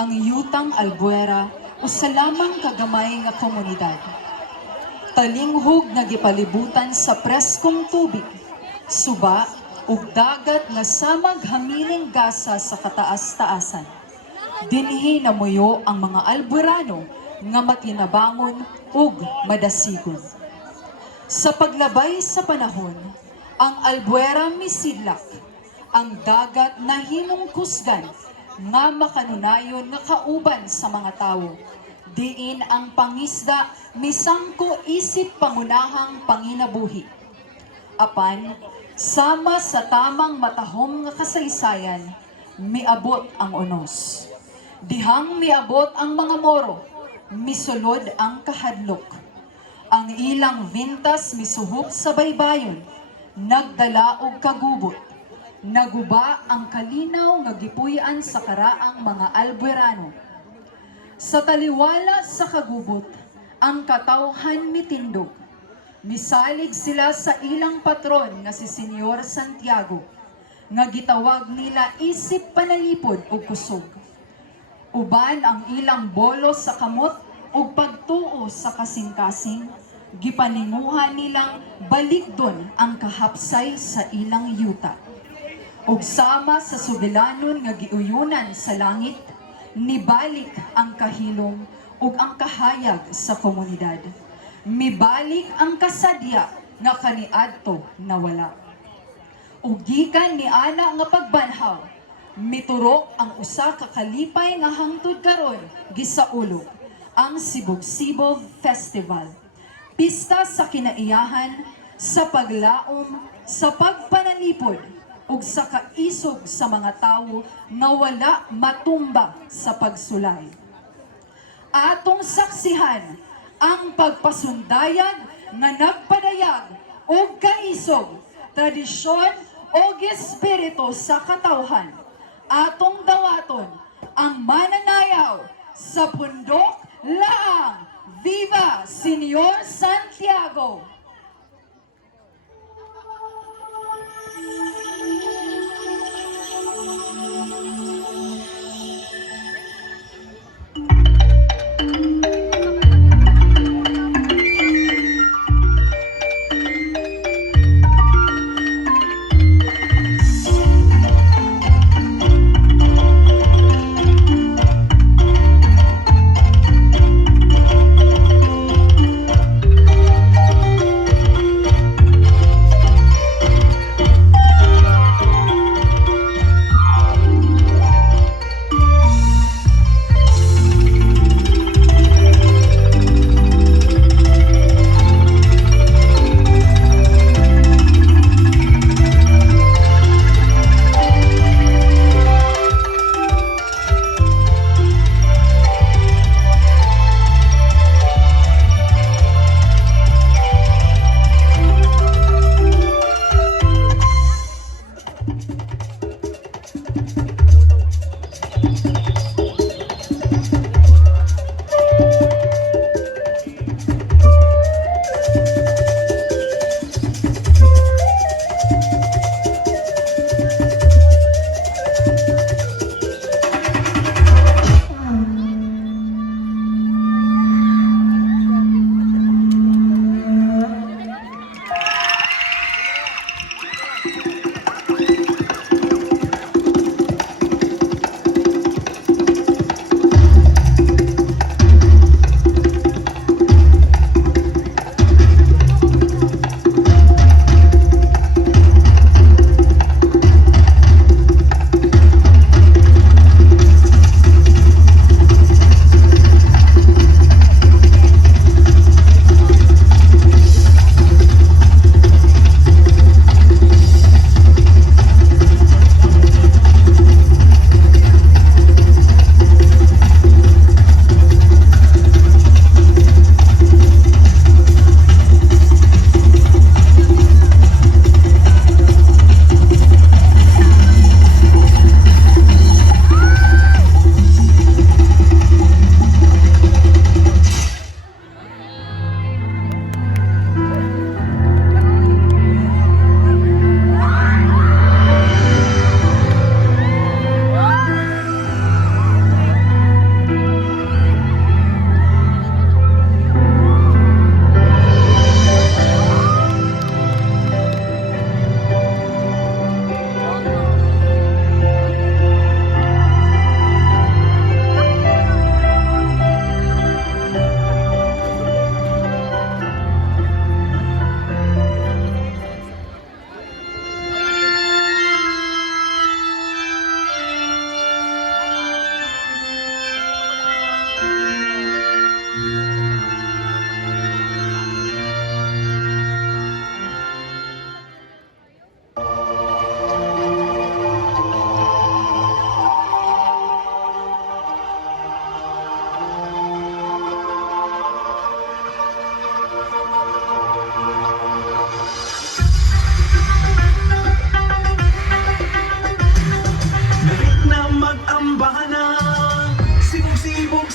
ang Yutang Albuera usa lamang kagamay nga komunidad. Talinghog nga gipalibutan sa preskong tubig, suba ug dagat nga samag hamiling gasa sa kataas-taasan. Dinhi namuyo ang mga Albuerano nga matinabangon ug madasigon. Sa paglabay sa panahon, ang Albuera misidlak, ang dagat nahimong kusgan nga makanunayon nga kauban sa mga tawo. Diin ang pangisda misangko isip pangunahang panginabuhi. Apan, sama sa tamang matahom nga kasaysayan, miabot ang unos. Dihang miabot ang mga Moro, misulod ang kahadlok. Ang ilang vintas misuhop sa baybayon, nagdala og kagubot. Naguba ang kalinaw nga gipuy-an sa karaang mga Albuerano. Sa taliwala sa kagubot, ang katawhan mitindog. Misalig sila sa ilang patron nga si Senyor Santiago, nga gitawag nila isip panalipod ug kusog. Uban ang ilang bolo sa kamot ug pagtuo sa kasing-kasing, gipaninguha nilang balikdon ang kahapsay sa ilang yuta. Ug sama sa sugilanon nga giuyunan sa langit, nibalik ang kahilom ug ang kahayag sa komunidad. Mibalik ang kasadya nga kaniadto nawala. Ug gikan ni ana nga pagbanhaw, miturok ang usa ka kalipay nga hangtod karon gisaulog, ang Sibog-Sibog Festival. Pista sa kinaiyahan, sa paglaom, sa pagpanalipod, ug sa kaisog sa mga tawo nga wala matumba sa pagsulay. Atong saksihan ang pagpasundayag nga nagpadayag og kaisog, tradisyon o espiritu sa katawhan. Atong dawaton ang mananayaw sa bundok laang. Viva Senyor Santiago!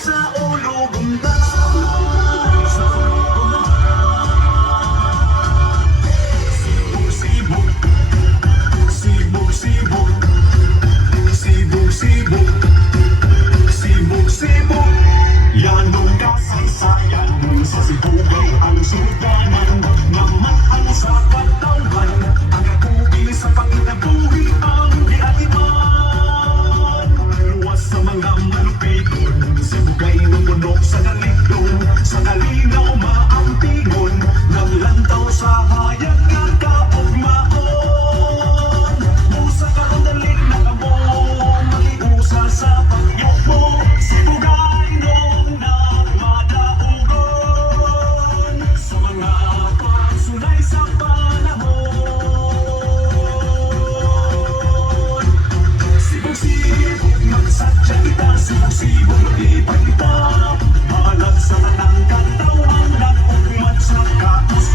sa ulogong ta. Sibog, sibog, sibog, sibog, sibog, sibog, sibog. Yan ang kasaysayan sa Sibugay ang sudanan. Naman ang sa katawan, ang natubi sa panginabuhi ang diatiman. Luwas sa mga malupiton, Sibugay ng munok sa daligdong, sa kalinaw maampingon, ng lantaw sa hayag nga kaugmaon. Busa ka ang dalig na kamo, maliusa sa pagyok mo, Sibugay nung nagmadaugon, sa mga pagsulay sa panahon. Sibog-sibog magsadya kita, sibog-sibog mag-ipag kita, balag sa tanang katawan, nag-ugmat sa kaos